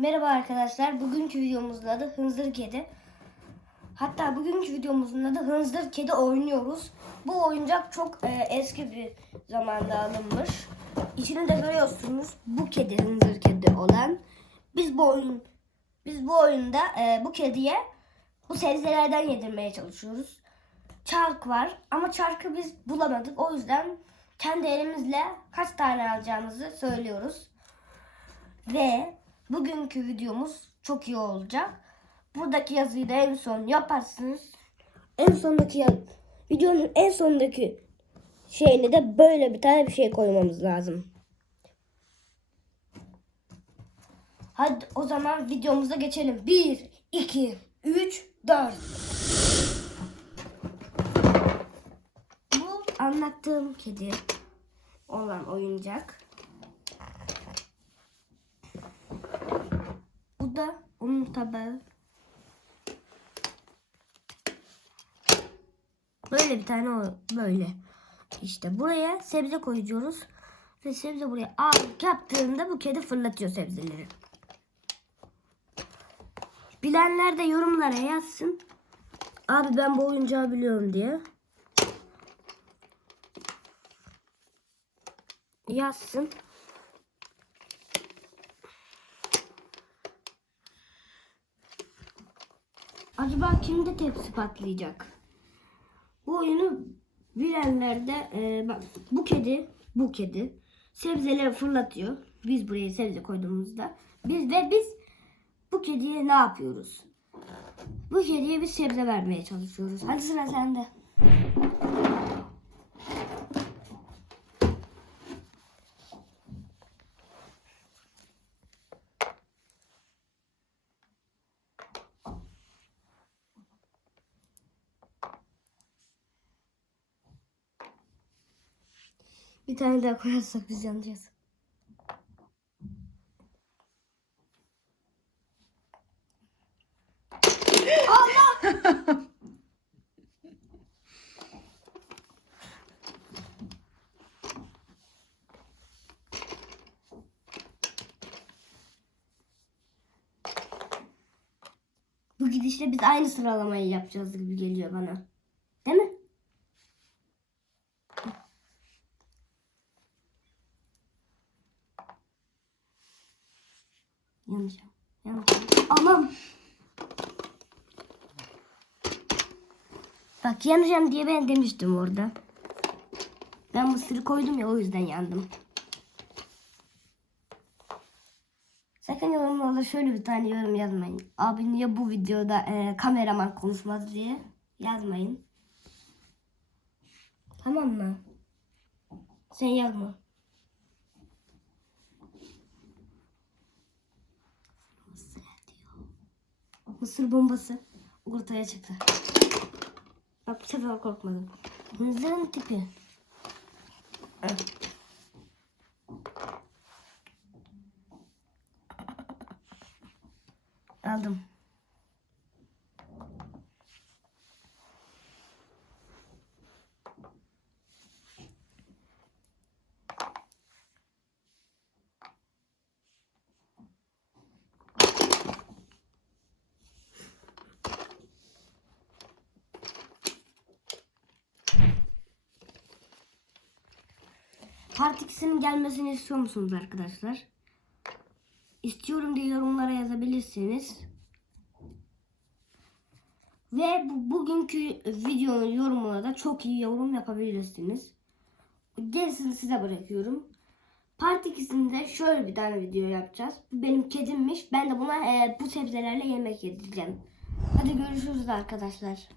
Merhaba arkadaşlar. Bugünkü videomuzun adı Hınzır Kedi. Hatta bugünkü videomuzun adı Hınzır Kedi oynuyoruz. Bu oyuncak çok e, eski bir zamanda alınmış. İçini de görüyorsunuz. Bu kedi Hınzır Kedi olan. Biz bu oyun biz bu oyunda e, bu kediye bu sebzelerden yedirmeye çalışıyoruz. Çark var ama çarkı biz bulamadık. O yüzden kendi elimizle kaç tane alacağımızı söylüyoruz. Ve bugünkü videomuz çok iyi olacak. Buradaki yazıyı da en son yaparsınız. En sondaki videonun en sondaki şeyini de böyle bir tane bir şey koymamız lazım. Hadi o zaman videomuza geçelim. 1, 2, 3, 4. Bu anlattığım kedi olan oyuncak. Bu da onun tabağı. Böyle bir tane o böyle. İşte buraya sebze koyuyoruz. Ve sebze buraya ağırlık yaptığında bu kedi fırlatıyor sebzeleri. Bilenler de yorumlara yazsın. Abi ben bu oyuncağı biliyorum diye. Yazsın. Acaba kimde tepsi patlayacak? Bu oyunu bilenler de e, bak bu kedi bu kedi sebzeleri fırlatıyor. Biz buraya sebze koyduğumuzda biz ve biz bu kediye ne yapıyoruz? Bu kediye bir sebze vermeye çalışıyoruz. Hadi sıra sende. Bir tane daha koyarsak biz yanacağız. Bu gidişle biz aynı sıralamayı yapacağız gibi geliyor bana. Yanacağım. Yanacağım. Aman. Bak yanacağım diye ben demiştim orada. Ben mısırı koydum ya o yüzden yandım. Sakın yorumlarda şöyle bir tane yorum yazmayın. Abi niye bu videoda e, kameraman konuşmaz diye yazmayın. Tamam mı? Sen yazma. Mısır diyor. Mısır bombası ortaya çıktı. Bak bu sefer korkmadım. Mısırın tipi. Aldım. Part 2'sinin gelmesini istiyor musunuz arkadaşlar? İstiyorum diye yorumlara yazabilirsiniz. Ve bu, bugünkü videonun yorumuna da çok iyi yorum yapabilirsiniz. Gerisini size bırakıyorum. Part 2'sinde şöyle bir tane video yapacağız. Bu benim kedimmiş. Ben de buna e, bu sebzelerle yemek yedireceğim. Hadi görüşürüz arkadaşlar.